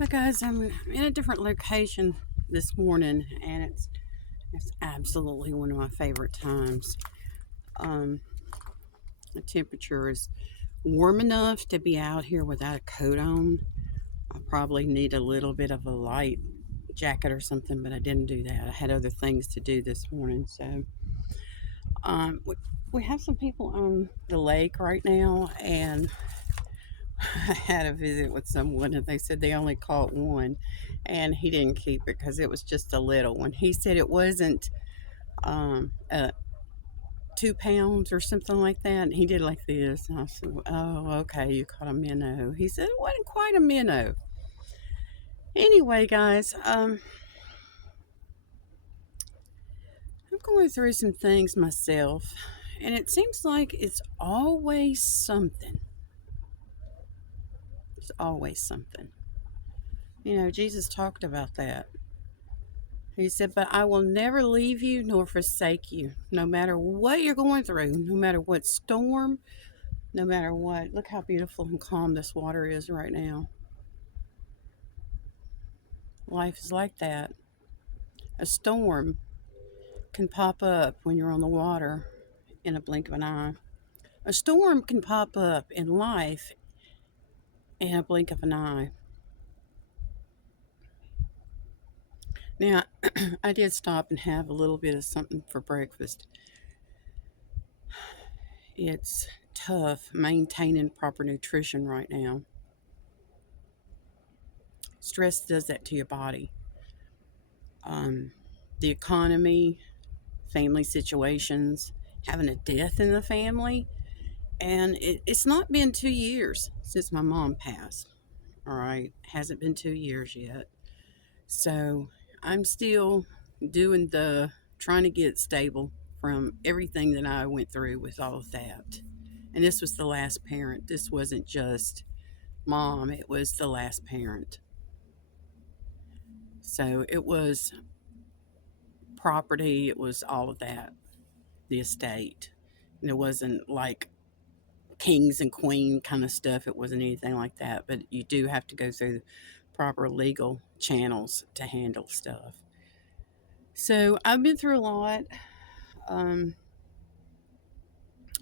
Hi guys, I'm in a different location this morning, and it's absolutely one of my favorite times. Um, the temperature is warm enough to be out here without a coat on. I probably need a little bit of a light jacket or something, but I didn't do that. I had other things to do this morning, so we have some people on the lake right now, and I had a visit with someone and they said they only caught one and he didn't keep it because it was just a little one. He said it wasn't 2 pounds or something like that. And he did like this. And I said, "Oh, okay, you caught a minnow." He said it wasn't quite a minnow. Anyway, guys, I'm going through some things myself and it seems like it's always something. It's always something. You know, Jesus talked about that. He said, "But I will never leave you nor forsake you, no matter what you're going through, no matter what storm, no matter what." Look how beautiful and calm this water is right now. Life is like that. A storm can pop up when you're on the water in a blink of an eye. A storm can pop up in life in a blink of an eye. Now, I did stop and have a little bit of something for breakfast. It's tough maintaining proper nutrition right now. Stress does that to your body. um, the economy, family situations, having a death in the family. And it's not been 2 years since my mom passed. All right. Hasn't been 2 years yet. So I'm still doing trying to get stable from everything that I went through with all of that. And this was the last parent. This wasn't just mom, it was the last parent. So it was property, it was all of that, the estate. And it wasn't like kings and queen kind of stuff. It wasn't anything like that. But you do have to go through proper legal channels to handle stuff. So I've been through a lot. Um,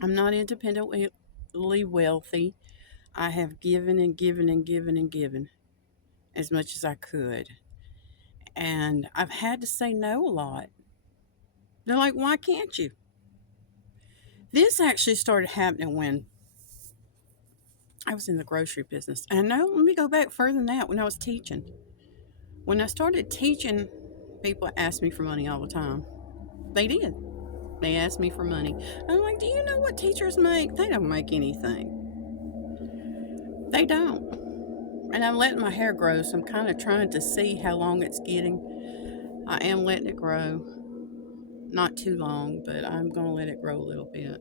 I'm not independently wealthy. I have given and given and given and given as much as I could. And I've had to say no a lot. They're like, "Why can't you?" This actually started happening when I was in the grocery business. And no, let me go back further than that when I was teaching. When I started teaching, people asked me for money all the time. They did. They asked me for money. I'm like, "Do you know what teachers make? They don't make anything. They don't." And I'm letting my hair grow, so I'm kind of trying to see how long it's getting. I am letting it grow. Not too long, but I'm going to let it grow a little bit.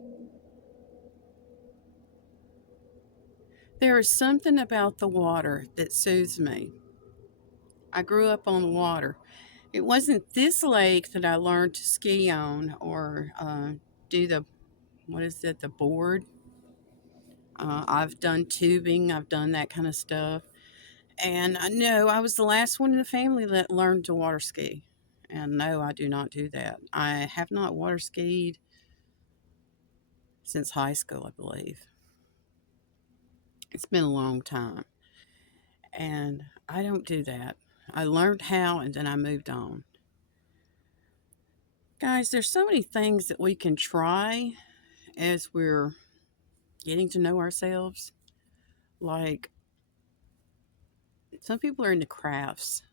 There is something about the water that soothes me. I grew up on the water. It wasn't this lake that I learned to ski on or do what is it, the board. I've done tubing, I've done that kind of stuff. And I know I was the last one in the family that learned to water ski. And no, I do not do that. I have not water skied since high school, I believe. It's been a long time. And I don't do that. I learned how and then I moved on. Guys, there's so many things that we can try as we're getting to know ourselves. Like some people are into crafts,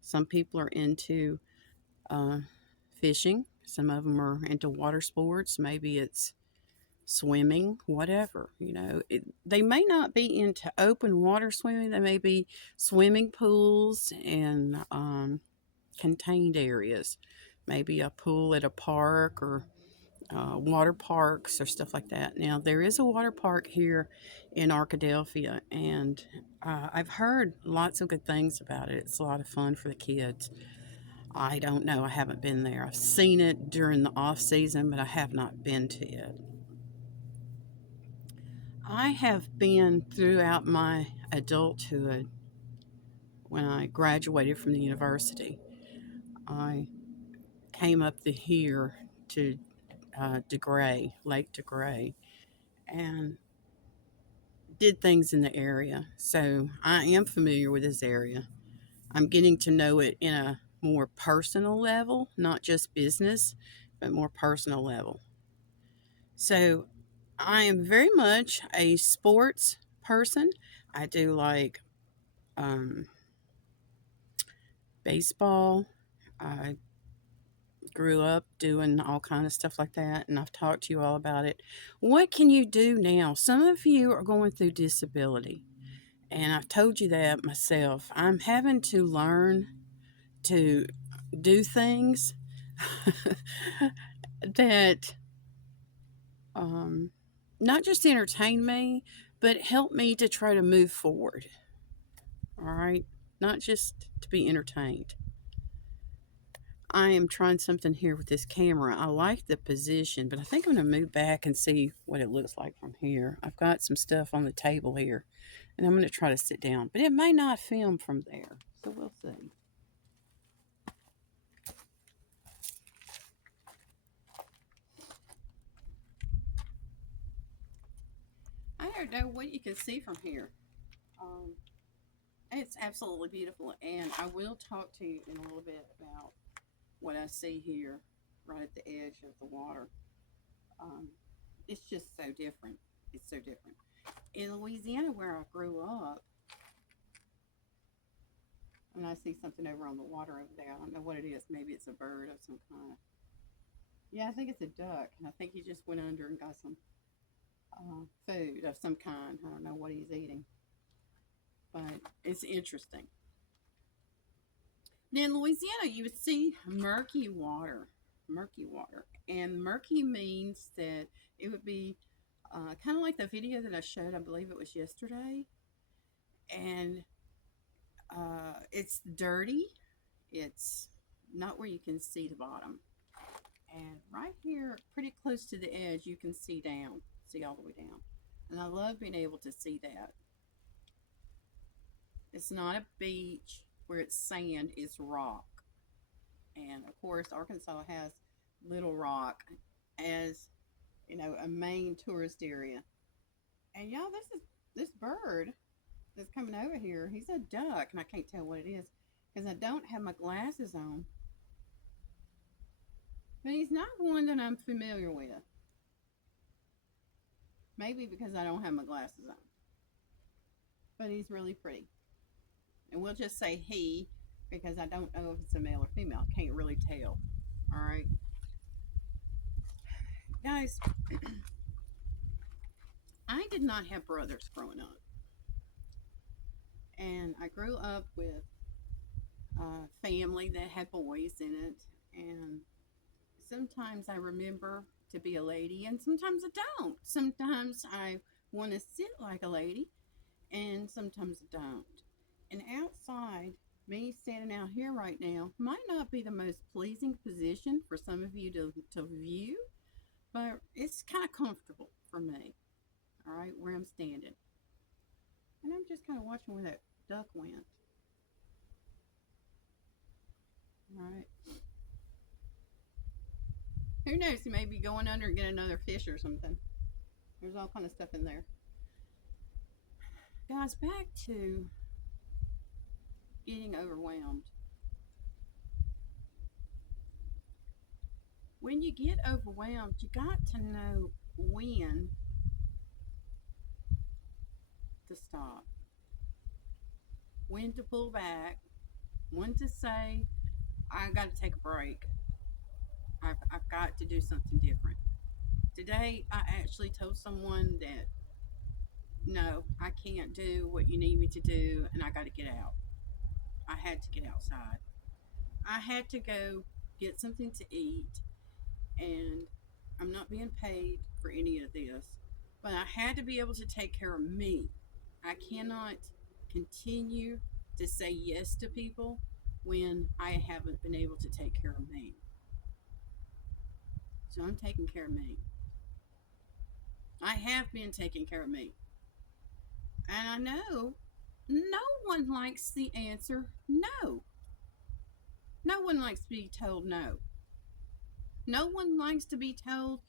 some people are into uh, fishing, some of them are into water sports. Maybe it's swimming, whatever. They may not be into open water swimming, they may be swimming pools and contained areas, maybe a pool at a park or water parks or stuff like that. Now, there is a water park here in Arkadelphia, and I've heard lots of good things about it. It's a lot of fun for the kids. I don't know. I haven't been there. I've seen it during the off season, but I have not been to it. I have been throughout my adulthood when I graduated from the university. I came up the here to DeGray, Lake DeGray, and did things in the area. So I am familiar with this area. I'm getting to know it in a more personal level, not just business, but more personal level. So I am very much a sports person. I do like um, baseball. I grew up doing all kind of stuff like that, and I've talked to you all about it. What can you do now? Some of you are going through disability, and I've told you that myself. I'm having to learn to do things that um, not just entertain me, but help me to try to move forward. All right, not just to be entertained. I am trying something here with this camera. I like the position, but I think I'm going to move back and see what it looks like from here. I've got some stuff on the table here, and I'm going to try to sit down, but it may not film from there, so we'll see. I don't know what you can see from here. Um, it's absolutely beautiful, and I will talk to you in a little bit about what I see here right at the edge of the water. Um, it's just so different. It's so different. In Louisiana, where I grew up, and I see something over on the water over there. I don't know what it is. Maybe it's a bird of some kind. Yeah, I think it's a duck, and I think he just went under and got some food of some kind. I don't know what he's eating, but it's interesting. Now, in Louisiana, you would see murky water, and murky means that it would be kind of like the video that I showed. I believe it was yesterday, and it's dirty. It's not where you can see the bottom. And right here, pretty close to the edge, you can see down, see all the way down. And I love being able to see that. It's not a beach where it's sand, it's rock. And of course, Arkansas has Little Rock as, a main tourist area. And y'all, this bird that's coming over here. He's a duck, and I can't tell what it is because I don't have my glasses on. But he's not one that I'm familiar with. Maybe because I don't have my glasses on. But he's really pretty. And we'll just say he because I don't know if it's a male or female. I can't really tell. All right. Guys, I did not have brothers growing up. And I grew up with a family that had boys in it. And sometimes I remember to be a lady, and sometimes I don't. Sometimes I want to sit like a lady, and sometimes I don't. And outside, me standing out here right now might not be the most pleasing position for some of you to view, but it's kind of comfortable for me, all right, where I'm standing. And I'm just kind of watching where that duck went. All right. Who knows? He may be going under and get another fish or something. There's all kind of stuff in there. Guys, back to getting overwhelmed. When you get overwhelmed, you got to know when to stop, when to pull back, when to say, I got to take a break. I've got to do something different. Today, I actually told someone that no, I can't do what you need me to do, and I got to get out. I had to get outside. I had to go get something to eat, and I'm not being paid for any of this, but I had to be able to take care of me. I cannot continue to say yes to people when I haven't been able to take care of me. So I'm taking care of me. I have been taking care of me. And I know No one likes the answer no. No one likes to be told no. No one likes to be told,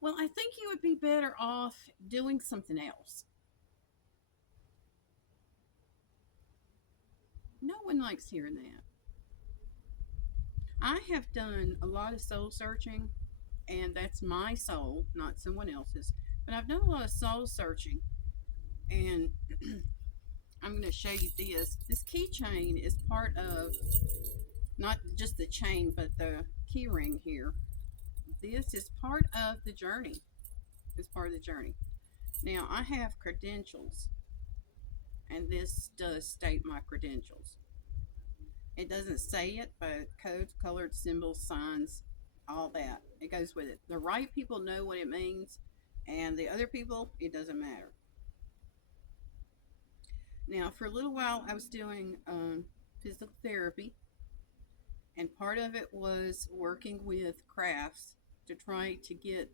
well, I think you would be better off doing something else. No one likes hearing that. I have done a lot of soul searching, and that's my soul, not someone else's. But I've done a lot of soul searching, and I'm going to show you this. This keychain is part of not just the chain, but the key ring here. This is part of the journey. It's part of the journey. Now, I have credentials, and this does state my credentials. It doesn't say it, but codes, colored symbols, signs, all that. It goes with it. The right people know what it means, and the other people, it doesn't matter. Now, for a little while, I was doing physical therapy, and part of it was working with crafts to try to get,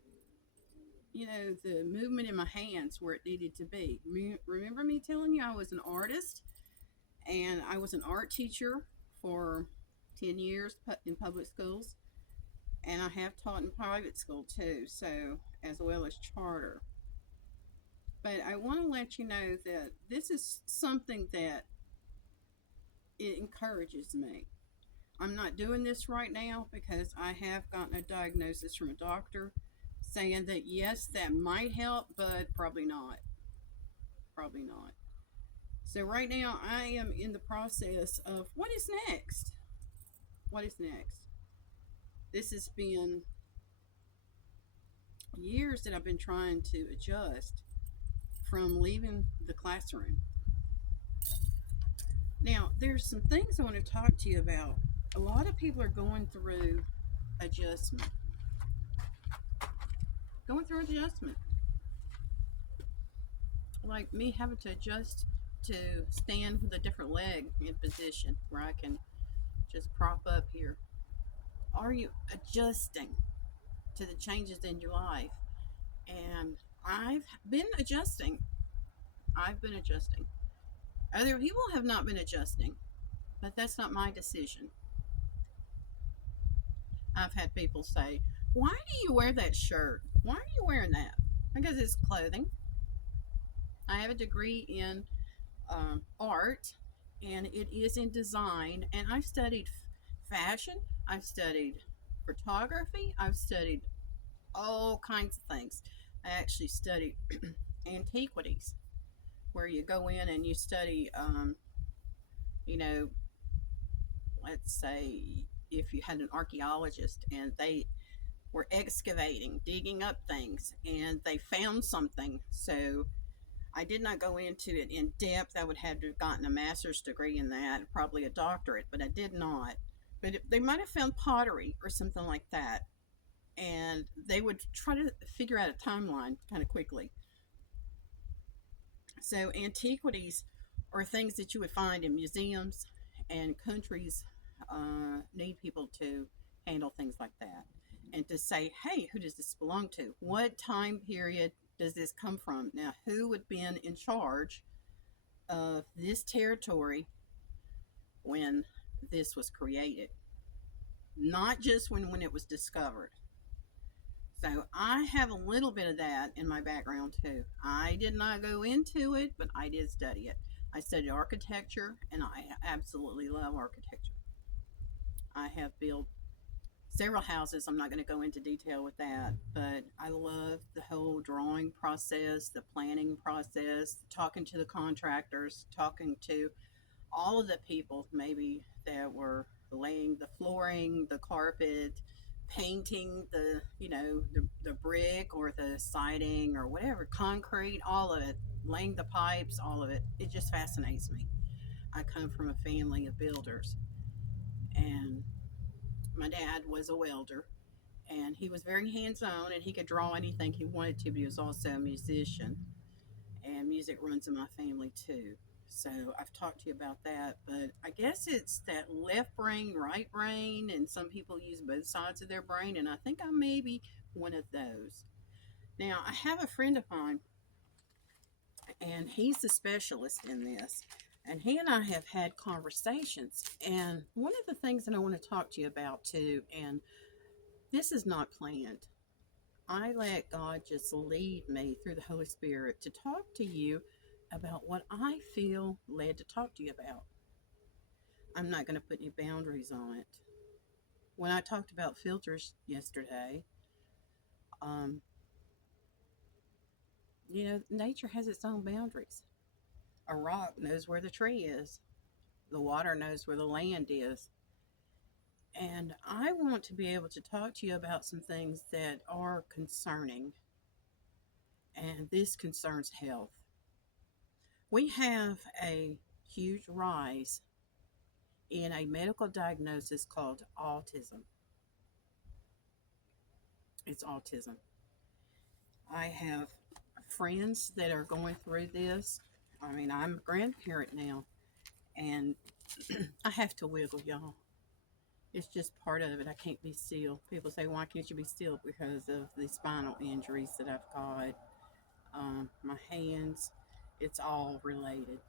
the movement in my hands where it needed to be. Remember me telling you I was an artist, and I was an art teacher for 10 years in public schools, and I have taught in private school too, so as well as charter. But I want to let you know that this is something that it encourages me. I'm not doing this right now because I have gotten a diagnosis from a doctor saying that yes, that might help, but probably not. Probably not. So right now I am in the process of what is next? What is next? This has been years that I've been trying to adjust from leaving the classroom. Now, there's some things I want to talk to you about. A lot of people are going through adjustment. Going through adjustment. Like me having to adjust to stand with a different leg in position where I can just prop up here. Are you adjusting to the changes in your life? And I've been adjusting. I've been adjusting. Other people have not been adjusting, but that's not my decision. I've had people say, why do you wear that shirt? Why are you wearing that? Because it's clothing. I have a degree in art, and it is in design, and I've studied fashion, I've studied photography, I've studied all kinds of things. I actually studied antiquities, where you go in and you study, you know, let's say if you had an archaeologist and they were excavating, digging up things, and they found something. So I did not go into it in depth. I would have to have gotten a master's degree in that, probably a doctorate, but I did not. But they might have found pottery or something like that, and they would try to figure out a timeline kind of quickly. So antiquities are things that you would find in museums, and countries need people to handle things like that and to say, hey, who does this belong to? What time period does this come from? Now, who had been in charge of this territory when this was created? Not just when it was discovered. So I have a little bit of that in my background too. I did not go into it, but I did study it. I studied architecture, and I absolutely love architecture. I have built several houses. I'm not going to go into detail with that, but I love the whole drawing process, the planning process, talking to the contractors, talking to all of the people maybe that were laying the flooring, the carpet, painting the brick or the siding or whatever, concrete, all of it, laying the pipes, all of it. It just fascinates me. I come from a family of builders, and my dad was a welder, and he was very hands-on, and he could draw anything he wanted to, but he was also a musician, and music runs in my family too. So I've talked to you about that, but I guess it's that left brain, right brain, and some people use both sides of their brain, and I think I may be one of those. Now, I have a friend of mine, and he's a specialist in this. And he and I have had conversations. And one of the things that I want to talk to you about too, and this is not planned, I let God just lead me through the Holy Spirit to talk to you about what I feel led to talk to you about. I'm not going to put any boundaries on it. When I talked about filters yesterday, um, nature has its own boundaries. A rock knows where the tree is, the water knows where the land is. And I want to be able to talk to you about some things that are concerning, and this concerns health. We have a huge rise in a medical diagnosis called autism. It's autism. I have friends that are going through this. I mean, I'm a grandparent now, and I have to wiggle, y'all. It's just part of it. I can't be still. People say, why can't you be still? Because of the spinal injuries that I've got, my hands, it's all related.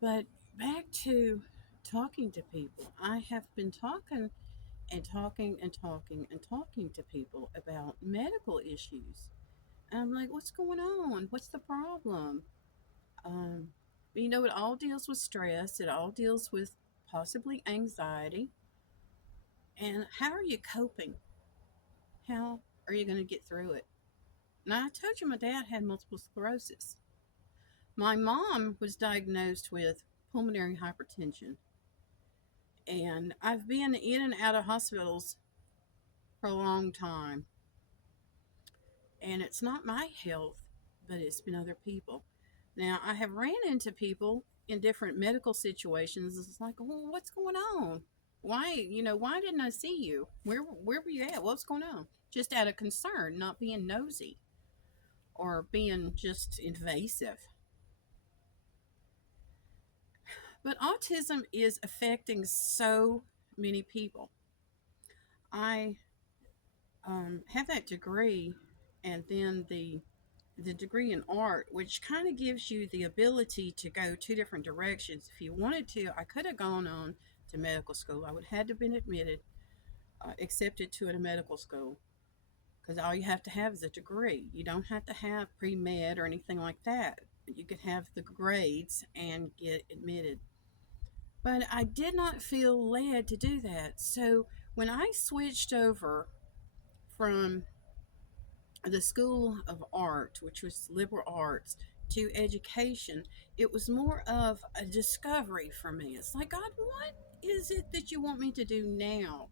But back to talking to people. I have been talking and talking and talking and talking to people about medical issues. And I'm like, what's going on? What's the problem? Um, it all deals with stress, it all deals with possibly anxiety. And how are you coping? How are you going to get through it? Now, I told you my dad had multiple sclerosis. My mom was diagnosed with pulmonary hypertension. And I've been in and out of hospitals for a long time. And it's not my health, but it's been other people. Now, I have ran into people in different medical situations. It's like, well, what's going on? Why didn't I see you? Where were you at? What's going on? Just out of concern, not being nosy or being just invasive. But autism is affecting so many people. I have that degree, and then the degree in art, which kind of gives you the ability to go two different directions. If you wanted to, I could have gone on to medical school. I would have had to have been admitted, accepted to a medical school, because all you have to have is a degree. You don't have to have pre-med or anything like that. You could have the grades and get admitted. But I did not feel led to do that. So when I switched over from the School of Art, which was liberal arts, to education, it was more of a discovery for me. It's like, God, what is it that you want me to do now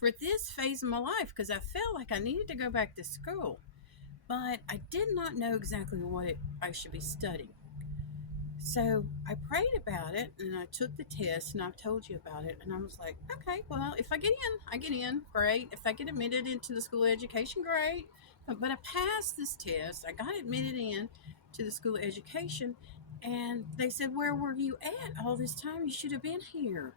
for this phase of my life? Because I felt like I needed to go back to school, but I did not know exactly what I should be studying. So I prayed about it and I took the test and I've told you about it. And I was like, okay, well, if I get in, I get in. Great. If I get admitted into the school of education, great. But I passed this test. I got admitted in to the school of education. And they said, where were you at all this time? You should have been here.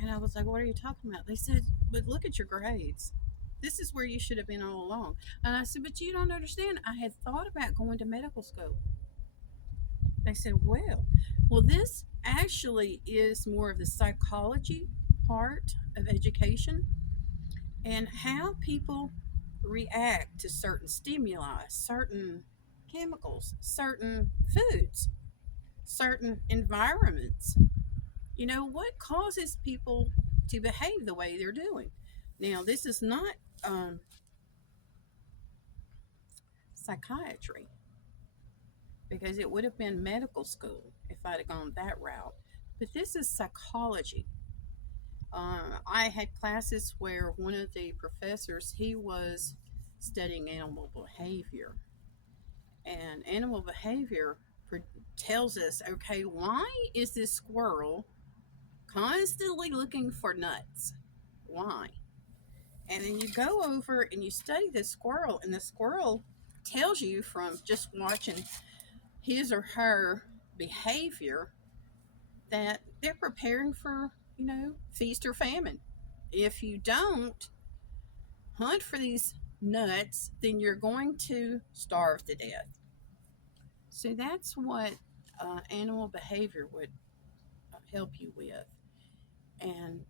And I was like, what are you talking about? They said, but look at your grades. This is where you should have been all along. And I said, but you don't understand. I had thought about going to medical school. They said, well, this actually is more of the psychology part of education and how people react to certain stimuli, certain chemicals, certain foods, certain environments. What causes people to behave the way they're doing. Now, this is not psychiatry, because it would have been medical school if I'd have gone that route. But this is psychology. I had classes where one of the professors, he was studying animal behavior. And animal behavior tells us, okay, why is this squirrel constantly looking for nuts? Why? And then you go over and you study the squirrel, and the squirrel tells you from just watching his or her behavior that they're preparing for, feast or famine. If you don't hunt for these nuts, then you're going to starve to death. So that's what animal behavior would help you with. And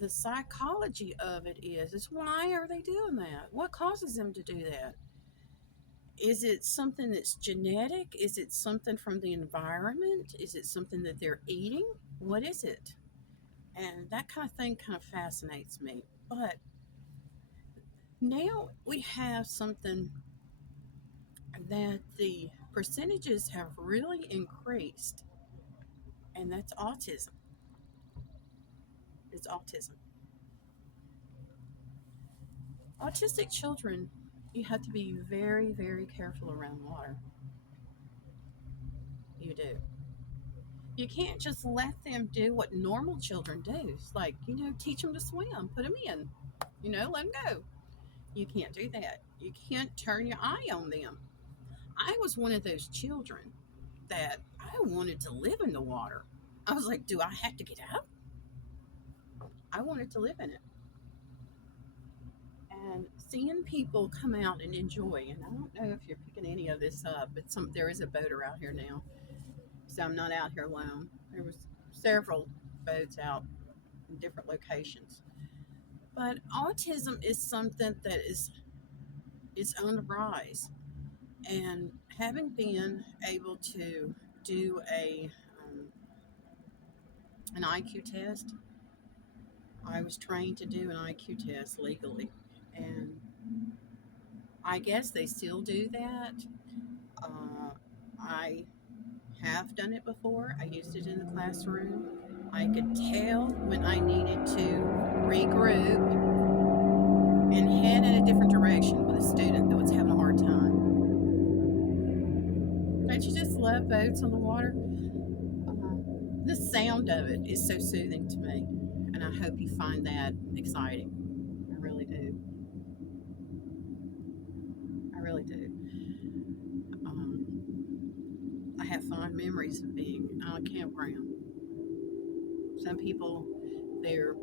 the psychology of it is why are they doing that? What causes them to do that? Is it something that's genetic? Is it something from the environment? Is it something that they're eating? What is it? And that kind of thing kind of fascinates me. But now we have something that the percentages have really increased, and that's autism. It's autism. Autistic children, you have to be very, very careful around water. You do. You can't just let them do what normal children do. It's like, teach them to swim, put them in, let them go. You can't do that. You can't turn your eye on them. I was one of those children that I wanted to live in the water. I was like, do I have to get out? I wanted to live in it. And seeing people come out and enjoy, and I don't know if you're picking any of this up, but there is a boater out here now, so I'm not out here alone. There was several boats out in different locations. But autism is something that is on the rise, and having been able to do an IQ test, I was trained to do an IQ test legally, and I guess they still do that. I have done it before. I used it in the classroom. I could tell when I needed to regroup and head in a different direction with a student that was having a hard time. Don't you just love boats on the water? The sound of it is so soothing to me, and I hope you find that exciting. I really do. I really do. I have fond memories of being on a campground. Some people, they're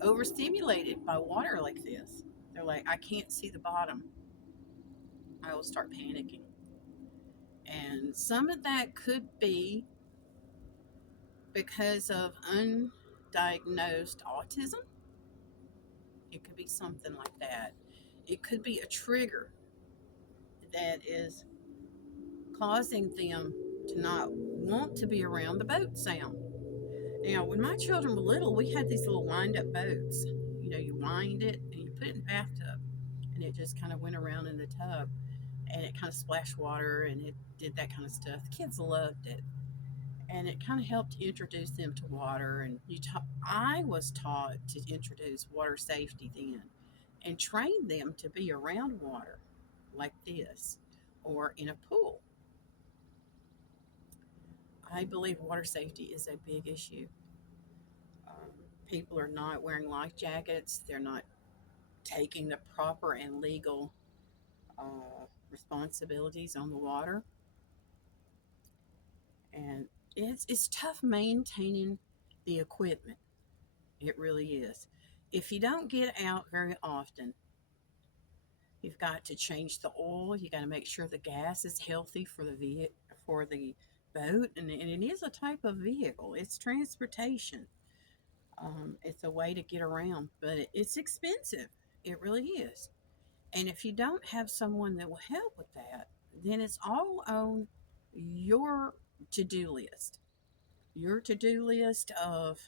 overstimulated by water like this. They're like, I can't see the bottom. I will start panicking. And some of that could be because of undiagnosed autism. It could be something like that. It could be a trigger that is causing them to not want to be around the boat sound. Now, when my children were little, we had these little wind up boats. You wind it and you put it in the bathtub, and it just kind of went around in the tub, and it kind of splashed water and it did that kind of stuff. The kids loved it, and it kind of helped introduce them to water. And I was taught to introduce water safety then, and train them to be around water like this or in a pool. I believe water safety is a big issue. Um, People are not wearing life jackets. They're not taking the proper and legal responsibilities on the water, and it's tough maintaining the equipment. It really is. If you don't get out very often, you've got to change the oil. You got to make sure the gas is healthy for the boat, and it is a type of vehicle. It's transportation. It's a way to get around, but it's expensive. It really is. And if you don't have someone that will help with that, then it's all on your to do list. Your to do list of,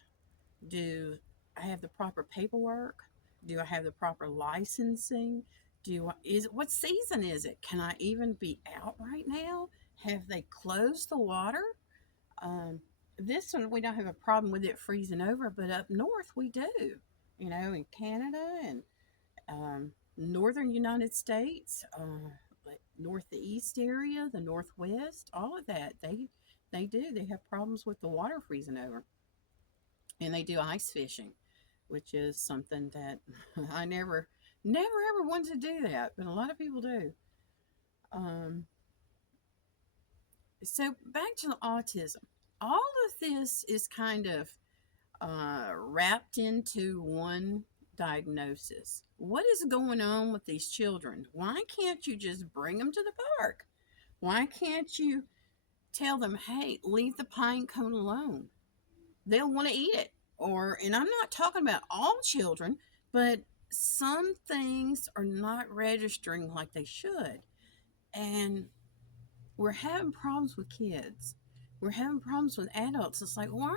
do I have the proper paperwork? Do I have the proper licensing? What season is it? Can I even be out right now? Have they closed the water? Um, this one we don't have a problem with it freezing over, but up north we do. In Canada and northern United States, like northeast area, the northwest, all of that, they do. They have problems with the water freezing over, and they do ice fishing, which is something that I never ever wanted to do that, but a lot of people do. Um, so back to the autism. All of this is kind of wrapped into one diagnosis. What is going on with these children? Why can't you just bring them to the park? Why can't you tell them, hey, leave the pine cone alone? They'll want to eat it. Or, and I'm not talking about all children, but some things are not registering like they should. And we're having problems with kids. We're having problems with adults. It's like, why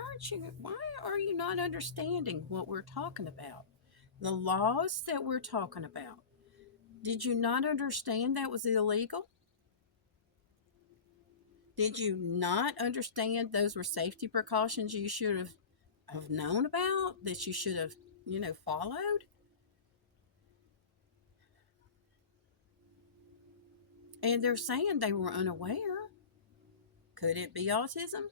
are you not understanding what we're talking about? The laws that we're talking about. Did you not understand that was illegal? Did you not understand those were safety precautions you should have known about, that you should have, followed? And they're saying they were unaware. Could it be autism?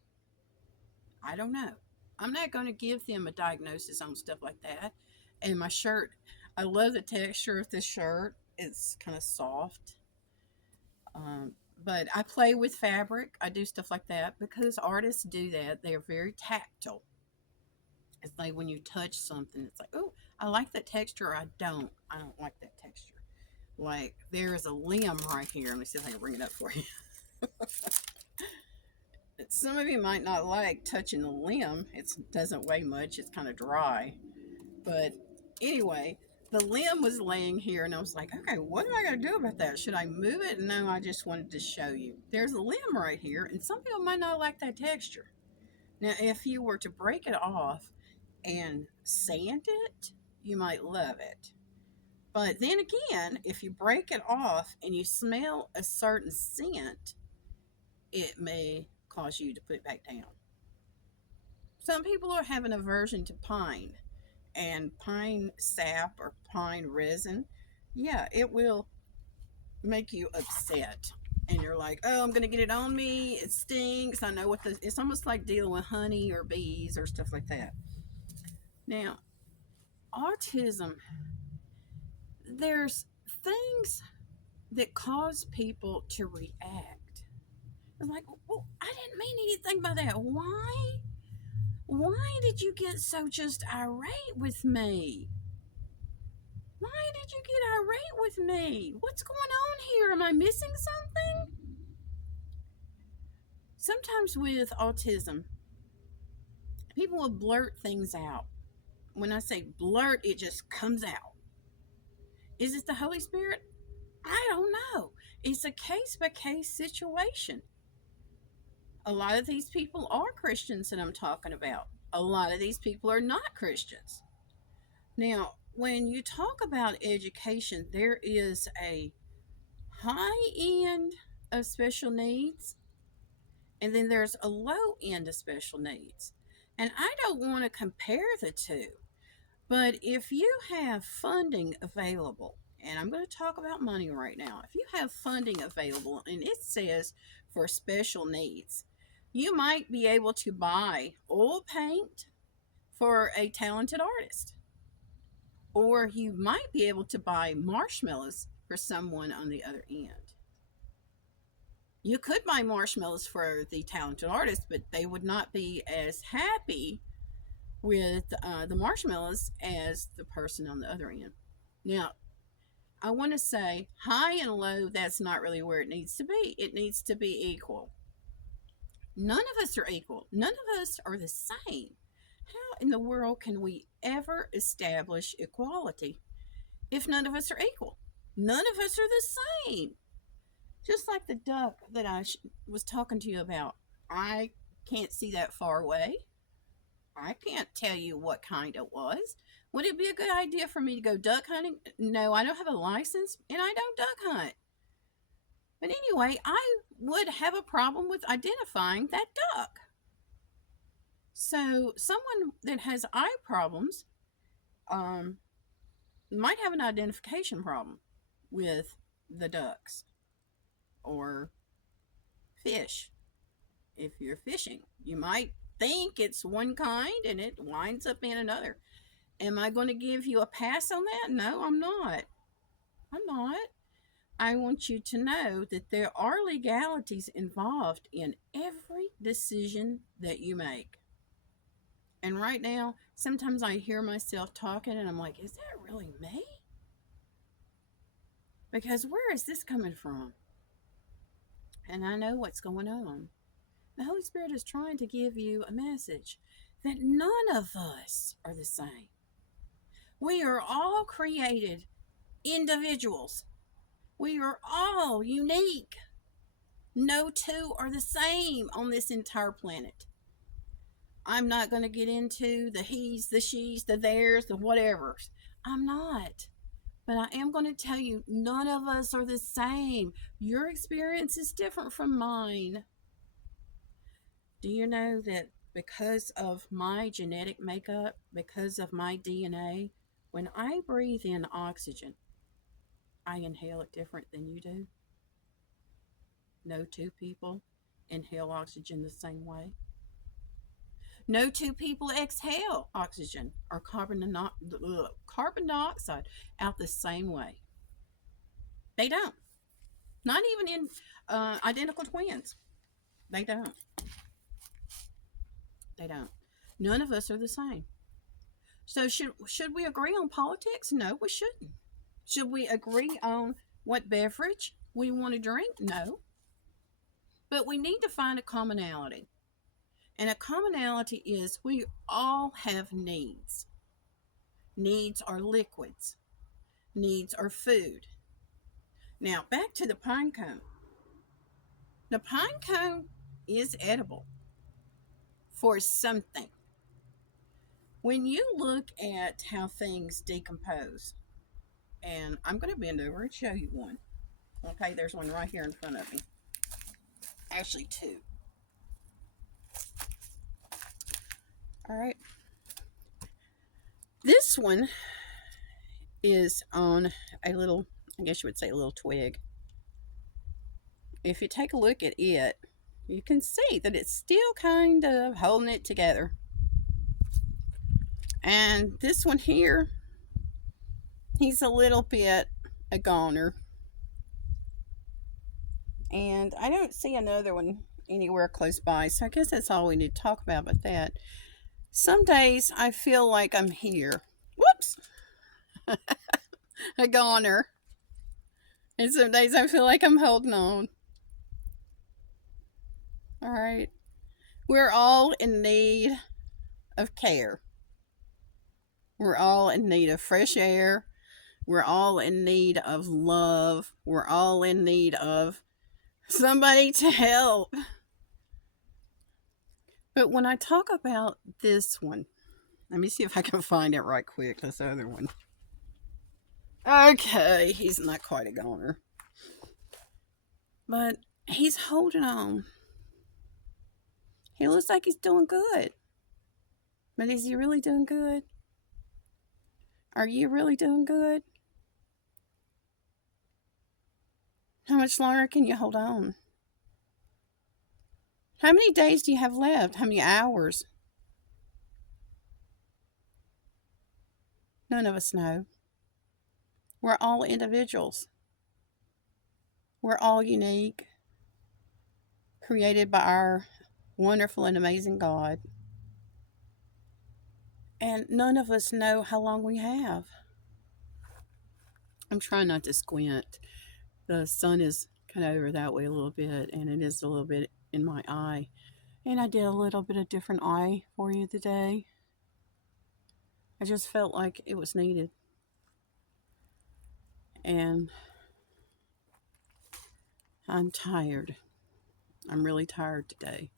I don't know. I'm not going to give them a diagnosis on stuff like that. And my shirt, I love the texture of this shirt. It's kind of soft. Um, but I play with fabric. I do stuff like that because artists do that. They're very tactile. It's like when you touch something, it's like, oh, I like that texture. I don't like that texture. Like there is a limb right here. Let me see if I can bring it up for you. Some of you might not like touching the limb. It doesn't weigh much. It's kind of dry. But anyway, the limb was laying here, and I was like, okay, what am I going to do about that? Should I move it? No, I just wanted to show you. There's a limb right here, and some people might not like that texture. Now, if you were to break it off and sand it, you might love it. But then again, if you break it off and you smell a certain scent, it may cause you to put it back down. Some people are having aversion to pine and pine sap or pine resin. Yeah, it will make you upset. And you're like, oh, I'm going to get it on me. It stinks. I know it's almost like dealing with honey or bees or stuff like that. Now, autism, there's things that cause people to react. It's like, well, I didn't mean anything by that. Why? Why did you get so just irate with me? Why did you get irate with me? What's going on here? Am I missing something? Sometimes with autism, people will blurt things out. When I say blurt, it just comes out. Is it the Holy Spirit? I don't know. It's a case by case situation. A lot of these people are Christians that I'm talking about. A lot of these people are not Christians. Now, when you talk about education, there is a high end of special needs, and then there's a low end of special needs. And I don't want to compare the two, but if you have funding available, and I'm going to talk about money right now, if you have funding available and it says for special needs, you might be able to buy oil paint for a talented artist. Or you might be able to buy marshmallows for someone on the other end. You could buy marshmallows for the talented artist, but they would not be as happy with the marshmallows as the person on the other end. Now, I want to say high and low, that's not really where it needs to be. It needs to be equal. None of us are equal. None of us are the same. How in the world can we ever establish equality if none of us are equal? None of us are the same. Just like the duck that I was talking to you about. I can't see that far away. I can't tell you what kind it was. Would it be a good idea for me to go duck hunting? No, I don't have a license and I don't duck hunt. But anyway, I would have a problem with identifying that duck. So, someone that has eye problems might have an identification problem with the ducks or fish. If you're fishing, you might think it's one kind and it winds up in another. Am I going to give you a pass on that? No, I'm not. I'm not. I want you to know that there are legalities involved in every decision that you make. And right now, sometimes I hear myself talking and I'm like, is that really me? Because where is this coming from? And I know what's going on. The Holy Spirit is trying to give you a message that none of us are the same. We are all created individuals. We are all unique. No two are the same on this entire planet. I'm not going to get into the he's, the she's, the theirs, the whatevers. I'm not. But I am going to tell you, none of us are the same. Your experience is different from mine. Do you know that because of my genetic makeup, because of my DNA, when I breathe in oxygen, I inhale it different than you do? No two people inhale oxygen the same way. No two people exhale oxygen or carbon dioxide out the same way. They don't. Not even in identical twins. They don't. They don't. None of us are the same. So should we agree on politics? No, we shouldn't. Should we agree on what beverage we want to drink? No. But we need to find a commonality. And a commonality is we all have needs. Needs are liquids. Needs are food. Now, back to the pine cone. The pine cone is edible for something. When you look at how things decompose, and I'm going to bend over and show you one. Okay, there's one right here in front of me. Actually, two. All right. This one is on a little, I guess you would say a little twig. If you take a look at it, you can see that it's still kind of holding it together. And this one here, he's a little bit a goner. And I don't see another one anywhere close by, so I guess that's all we need to talk about with that. Some days I feel like I'm here. Whoops! A goner. And some days I feel like I'm holding on. All right. We're all in need of care. We're all in need of fresh air. We're all in need of love. We're all in need of somebody to help. But when I talk about this one, let me see if I can find it right quick, this other one. Okay, he's not quite a goner. But he's holding on. He looks like he's doing good. But is he really doing good? Are you really doing good? How much longer can you hold on? How many days do you have left? How many hours? None of us know. We're all individuals. We're all unique, created by our wonderful and amazing God. And none of us know how long we have. I'm trying not to squint. The sun is kind of over that way a little bit, and it is a little bit in my eye. And I did a little bit of different eye for you today. I just felt like it was needed. And I'm tired. I'm really tired today.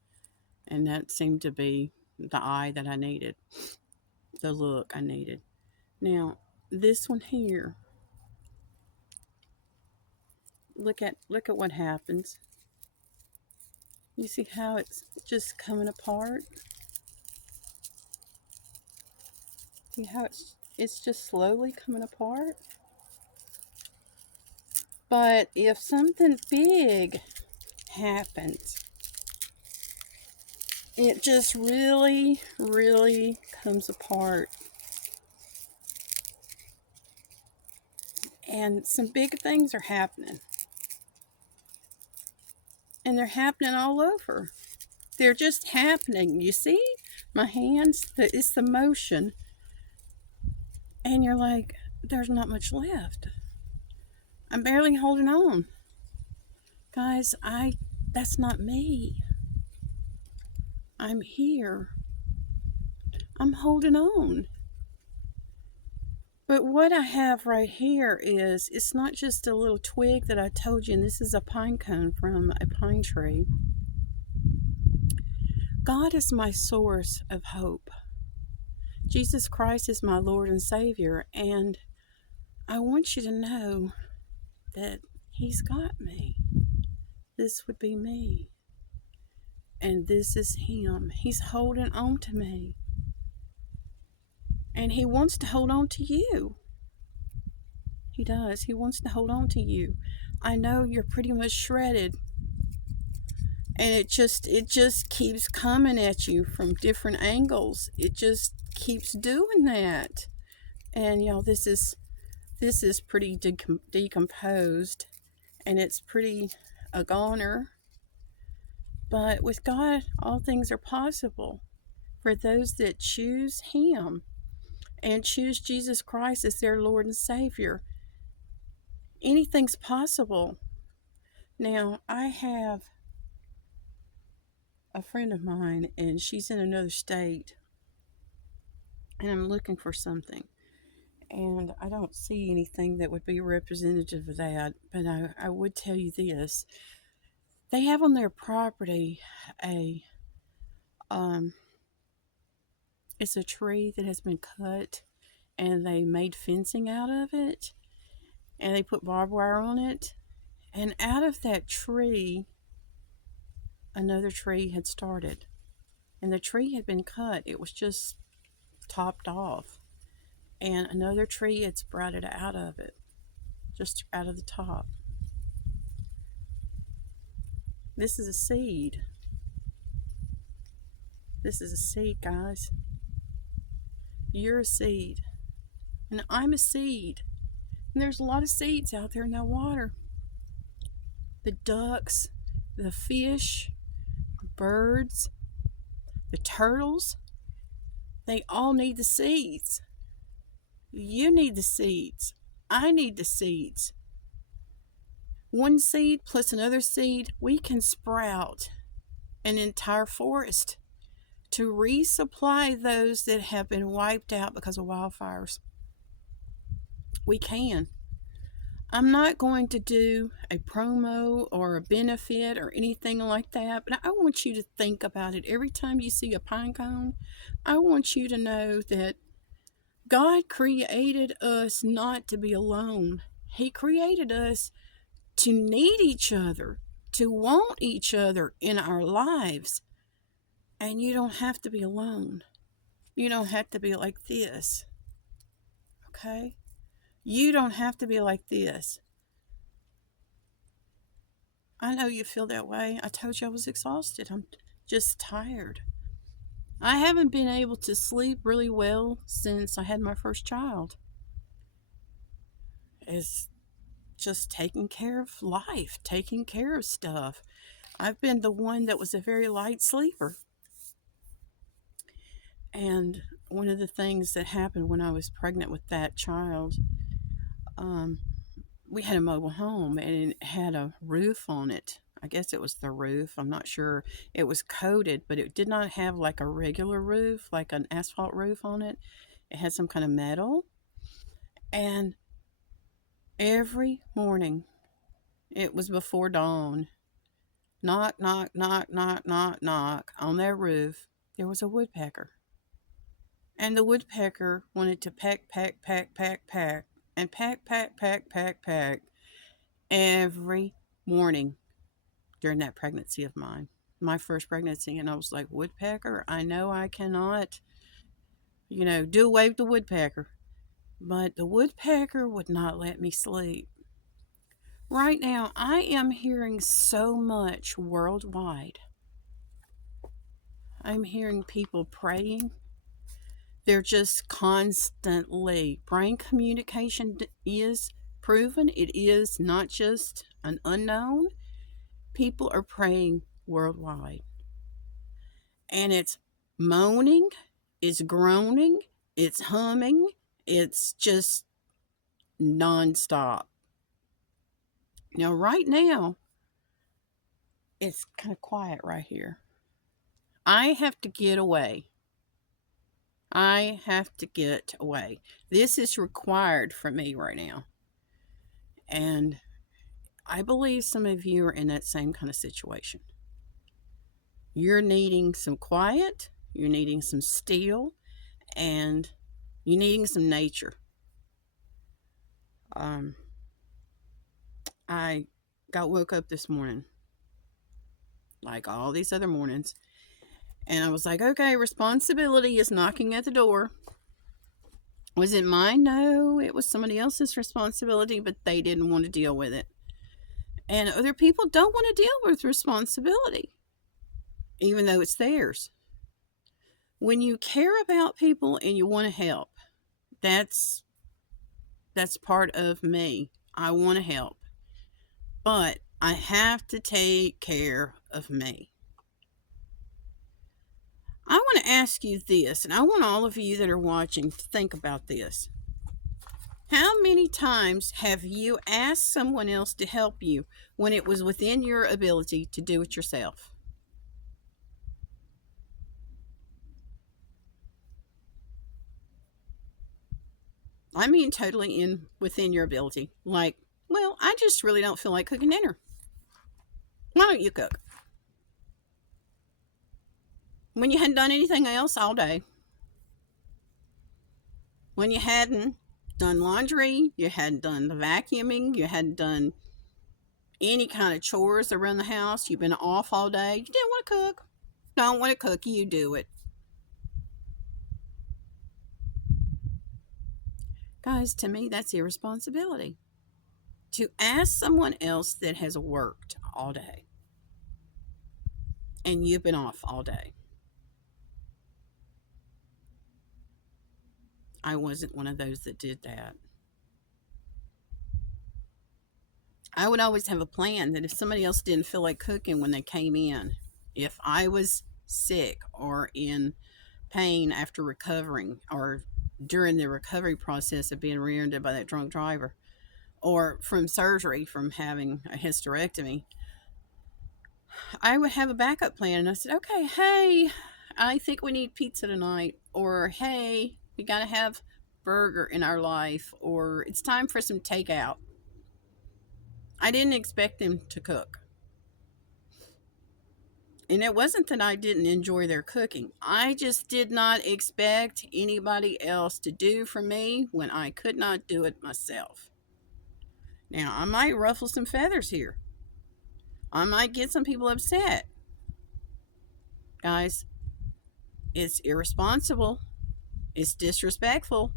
And that seemed to be the eye that I needed, the look I needed. Now, this one here, look at what happens. You see how it's just coming apart? See how it's just slowly coming apart? But if something big happens, it just really, really comes apart. And some big things are happening. And they're happening all over. They're just happening. You see? My hands, it's the motion. And you're like, there's not much left. I'm barely holding on. Guys, I That's not me. I'm here. I'm holding on. But what I have right here is, it's not just a little twig that I told you, and this is a pine cone from a pine tree. God is my source of hope. Jesus Christ is my Lord and Savior, and I want you to know that He's got me. This would be me, and this is Him. He's holding on to me, and He wants to hold on to you. He does. He wants to hold on to you. I know you're pretty much shredded, and it just keeps coming at you from different angles. It just keeps doing that. And this is pretty decomposed, and it's pretty a goner. But with God, all things are possible for those that choose Him and choose Jesus Christ as their Lord and Savior. Anything's possible. Now, I have a friend of mine, and she's in another state, and I'm looking for something. And I don't see anything that would be representative of that, but I would tell you this. They have on their property it's a tree that has been cut, and they made fencing out of it, and they put barbed wire on it. And out of that tree, another tree had started. And the tree had been cut. It was just topped off. And another tree had sprouted out of it, just out of the top. This is a seed. This is a seed, guys. You're a seed. And I'm a seed. And there's a lot of seeds out there in that water. The ducks, the fish, the birds, the turtles, they all need the seeds. You need the seeds. I need the seeds. One seed plus another seed, we can sprout an entire forest to resupply those that have been wiped out because of wildfires. We can. I'm not going to do a promo or a benefit or anything like that, but I want you to think about it. Every time you see a pine cone, I want you to know that God created us not to be alone. He created us to need each other, to want each other in our lives. And you don't have to be alone. You don't have to be like this. Okay? You don't have to be like this. I know you feel that way. I told you I was exhausted. I'm just tired. I haven't been able to sleep really well since I had my first child. It's just taking care of life, taking care of stuff. I've been the one that was a very light sleeper. And one of the things that happened when I was pregnant with that child, we had a mobile home, and it had a roof on it. I guess it was the roof. I'm not sure. It was coated, but it did not have like a regular roof, like an asphalt roof on it. It had some kind of metal. And every morning, it was before dawn, knock, knock, knock, knock, knock, knock on that roof, there was a woodpecker. And the woodpecker wanted to peck, peck, peck, peck, peck, and peck, peck, peck, peck, peck every morning during that pregnancy of mine, my first pregnancy. And I was like, woodpecker, I know I cannot, do away with the woodpecker. But the woodpecker would not let me sleep. Right now, I am hearing so much worldwide. I'm hearing people praying. They're just constantly. Brain communication is proven. It is not just an unknown. People are praying worldwide. And it's moaning, it's groaning, it's humming, it's just nonstop. Now, right now, It's kind of quiet right here. I have to get away. I have to get away. This is required for me right now. And I believe some of you are in that same kind of situation. You're needing some quiet, you're needing some still, and you're needing some nature. Um, I got woke up this morning, like all these other mornings, and I was like, okay, responsibility is knocking at the door. Was it mine? No, it was somebody else's responsibility, but they didn't want to deal with it. And other people don't want to deal with responsibility, even though it's theirs. When you care about people and you want to help, that's part of me. I want to help, but I have to take care of me. I want to ask you this, and I want all of you that are watching to think about this. How many times have you asked someone else to help you when it was within your ability to do it yourself? I mean, totally within your ability. Like, well, I just really don't feel like cooking dinner. Why don't you cook? When you hadn't done anything else all day. When you hadn't done laundry, you hadn't done the vacuuming, you hadn't done any kind of chores around the house, you've been off all day, you didn't want to cook. Don't want to cook, you do it. Guys, to me, that's irresponsibility. To ask someone else that has worked all day and you've been off all day. I wasn't one of those that did that. I would always have a plan that if somebody else didn't feel like cooking when they came in, if I was sick or in pain after recovering or during the recovery process of being rear-ended by that drunk driver or from surgery from having a hysterectomy, I would have a backup plan. And I said, okay, hey, I think we need pizza tonight. Or, hey, we got to have burger in our life. Or it's time for some takeout. I didn't expect them to cook. And it wasn't that I didn't enjoy their cooking. I just did not expect anybody else to do for me when I could not do it myself. Now, I might ruffle some feathers here. I might get some people upset. Guys, it's irresponsible. It's disrespectful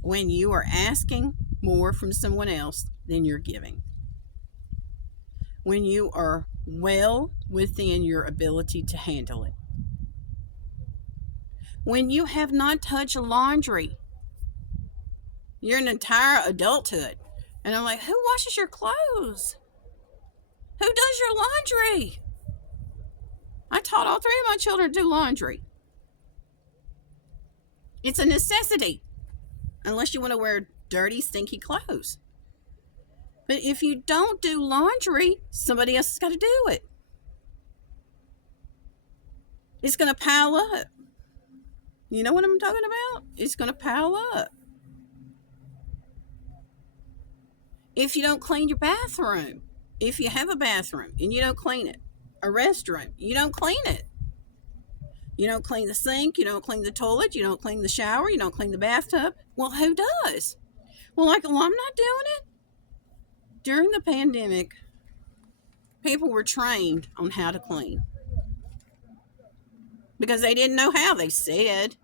when you are asking more from someone else than you're giving. When you are well within your ability to handle it. When you have not touched laundry your entire adulthood. And I'm like, who washes your clothes? Who does your laundry? I taught all three of my children to do laundry. It's a necessity, unless you want to wear dirty, stinky clothes. But if you don't do laundry, somebody else has got to do it. It's going to pile up. You know what I'm talking about? It's going to pile up. If you don't clean your bathroom, if you have a bathroom and you don't clean it, a restroom, you don't clean it. You don't clean the sink, you don't clean the toilet, you don't clean the shower, you don't clean the bathtub. Well, who does? Well, I'm not doing it. During the pandemic, people were trained on how to clean because they didn't know how, they said.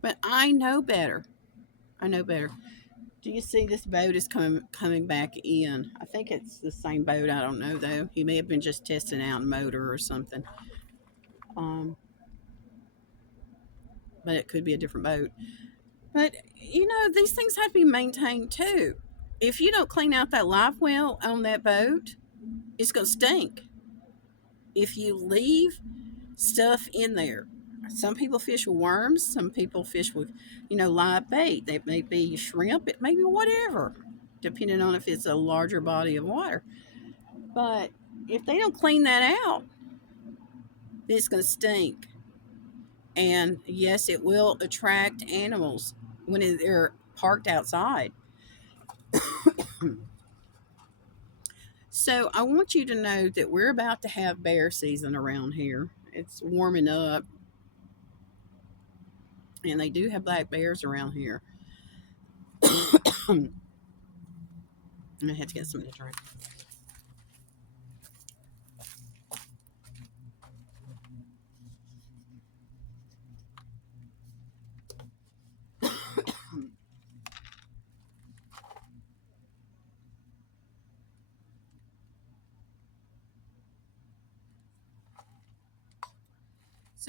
But I know better. I know better. Do you see this boat is coming back in? I think it's the same boat. I don't know, though. He may have been just testing out a motor or something. But it could be a different boat. But, these things have to be maintained, too. If you don't clean out that live well on that boat, it's going to stink. If you leave stuff in there, some people fish with worms, some people fish with, live bait. It may be shrimp, it may be whatever, depending on if it's a larger body of water. But if they don't clean that out, it's going to stink. And yes, it will attract animals when they're parked outside. So I want you to know that we're about to have bear season around here. It's warming up, and they do have black bears around here. I had to get something to drink.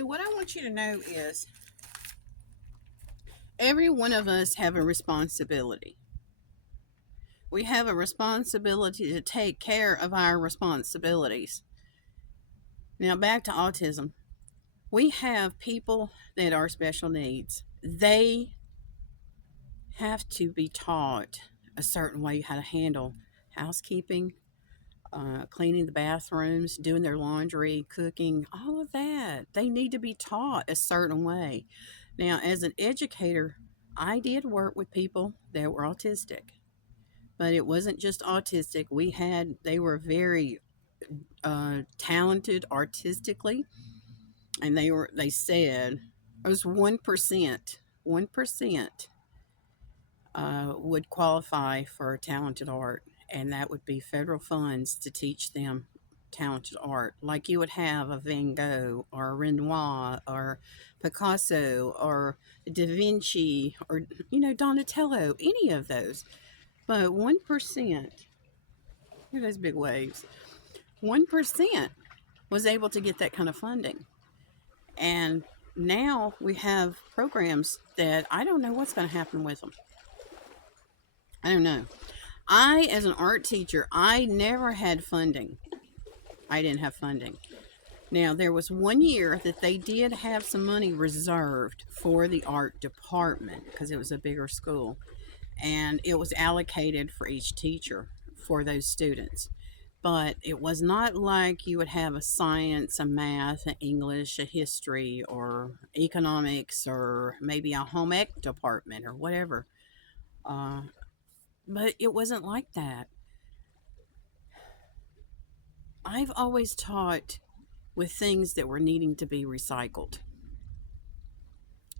So what I want you to know is every one of us have a responsibility. We have a responsibility to take care of our responsibilities. Now back to autism. We have people that are special needs. They have to be taught a certain way how to handle housekeeping, cleaning the bathrooms, doing their laundry, cooking, all of that. They need to be taught a certain way. Now, as an educator, I did work with people that were autistic, but it wasn't just autistic. They were very talented artistically, and they said it was 1%. 1% would qualify for talented art, and that would be federal funds to teach them talented art, like you would have a Van Gogh or a Renoir or Picasso or Da Vinci or Donatello, any of those. But 1%, hear those big waves. 1% was able to get that kind of funding, and now we have programs that I don't know what's going to happen with them. I don't know. As an art teacher, I never had funding. I didn't have funding. Now, there was one year that they did have some money reserved for the art department because it was a bigger school, and it was allocated for each teacher for those students. But it was not like you would have a science, a math, an English, a history, or economics, or maybe a home ec department or whatever. Uh, but it wasn't like that. I've always taught with things that were needing to be recycled.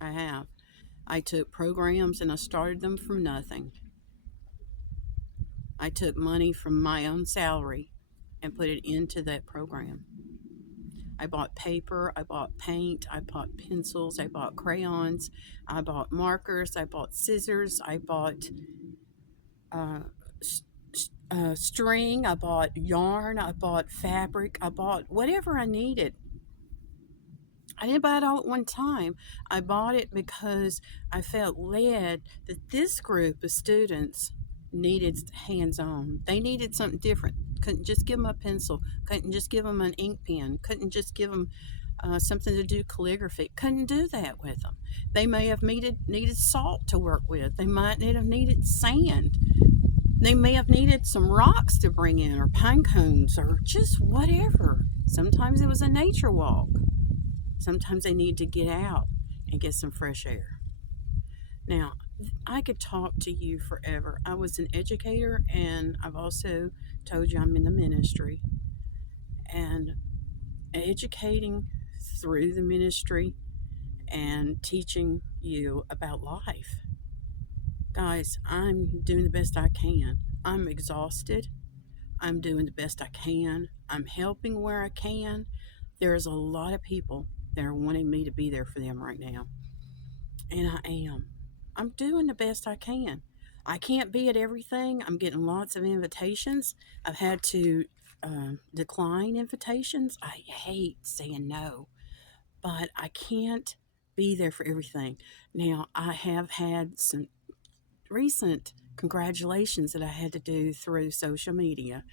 I have. I took programs and I started them from nothing. I took money from my own salary and put it into that program. I bought paper, I bought paint, I bought pencils, I bought crayons, I bought markers, I bought scissors, I bought uh, string, I bought yarn, I bought fabric, I bought whatever I needed. I didn't buy it all at one time. I bought it because I felt led that this group of students needed hands on. They needed something different. Couldn't just give them a pencil, couldn't just give them an ink pen, couldn't just give them something to do calligraphy. Couldn't do that with them. They may have needed salt to work with, they might have needed sand. They may have needed some rocks to bring in, or pine cones, or just whatever. Sometimes it was a nature walk. Sometimes they need to get out and get some fresh air. Now, I could talk to you forever. I was an educator, and I've also told you I'm in the ministry. And educating through the ministry and teaching you about life. Guys, I'm doing the best I can. I'm exhausted. I'm doing the best I can. I'm helping where I can. There's a lot of people that are wanting me to be there for them right now. And I am. I'm doing the best I can. I can't be at everything. I'm getting lots of invitations. I've had to decline invitations. I hate saying no, but I can't be there for everything. Now, I have had some recent congratulations that I had to do through social media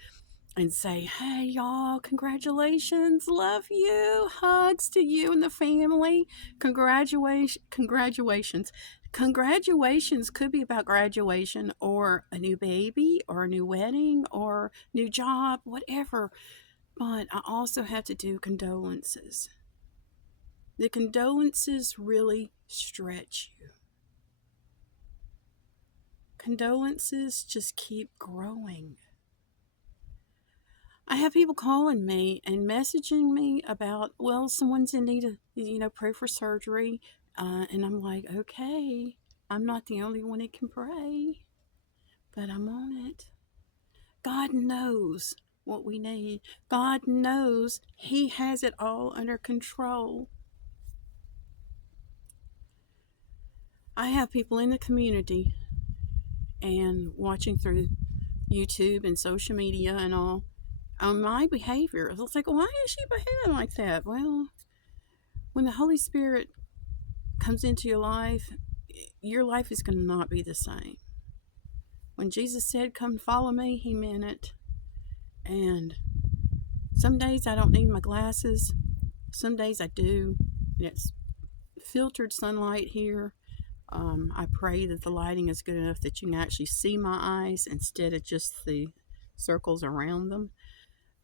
and say, hey, y'all, congratulations, love you, hugs to you and the family, congratulations. Congratulations could be about graduation or a new baby or a new wedding or new job, whatever. But I also have to do condolences. The condolences really stretch you. Condolences just keep growing. I have people calling me and messaging me about, well, someone's in need of, pray for surgery. And I'm like, okay, I'm not the only one that can pray, but I'm on it. God knows what we need. God knows He has it all under control. I have people in the community and watching through YouTube and social media and all on my behavior. It's like, why is she behaving like that? Well, when the Holy Spirit comes into your life is going to not be the same. When Jesus said, come follow me, He meant it. And some days I don't need my glasses. Some days I do. It's filtered sunlight here. I pray that the lighting is good enough that you can actually see my eyes instead of just the circles around them.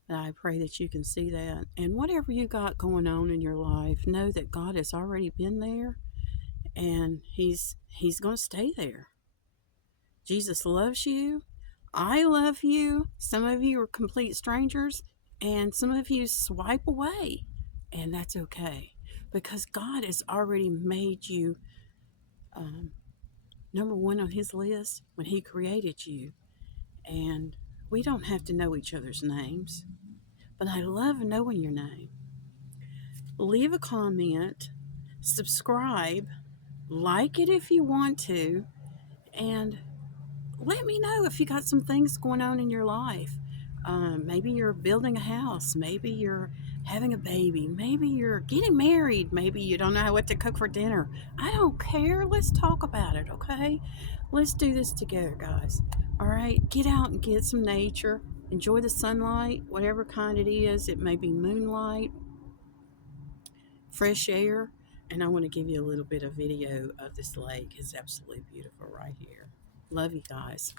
I pray that you can see that. And whatever you got going on in your life, know that God has already been there and He's going to stay there. Jesus loves you. I love you. Some of you are complete strangers and some of you swipe away. And that's okay because God has already made you number one on His list when He created you. And we don't have to know each other's names, but I love knowing your name. Leave a comment, subscribe, like it if you want to, and let me know if you got some things going on in your life. Maybe you're building a house. Maybe you're having a baby. Maybe you're getting married. Maybe you don't know what to cook for dinner. I don't care. Let's talk about it, okay? Let's do this together, guys. All right? Get out and get some nature. Enjoy the sunlight, whatever kind it is. It may be moonlight, fresh air. And I want to give you a little bit of video of this lake. It's absolutely beautiful right here. Love you guys.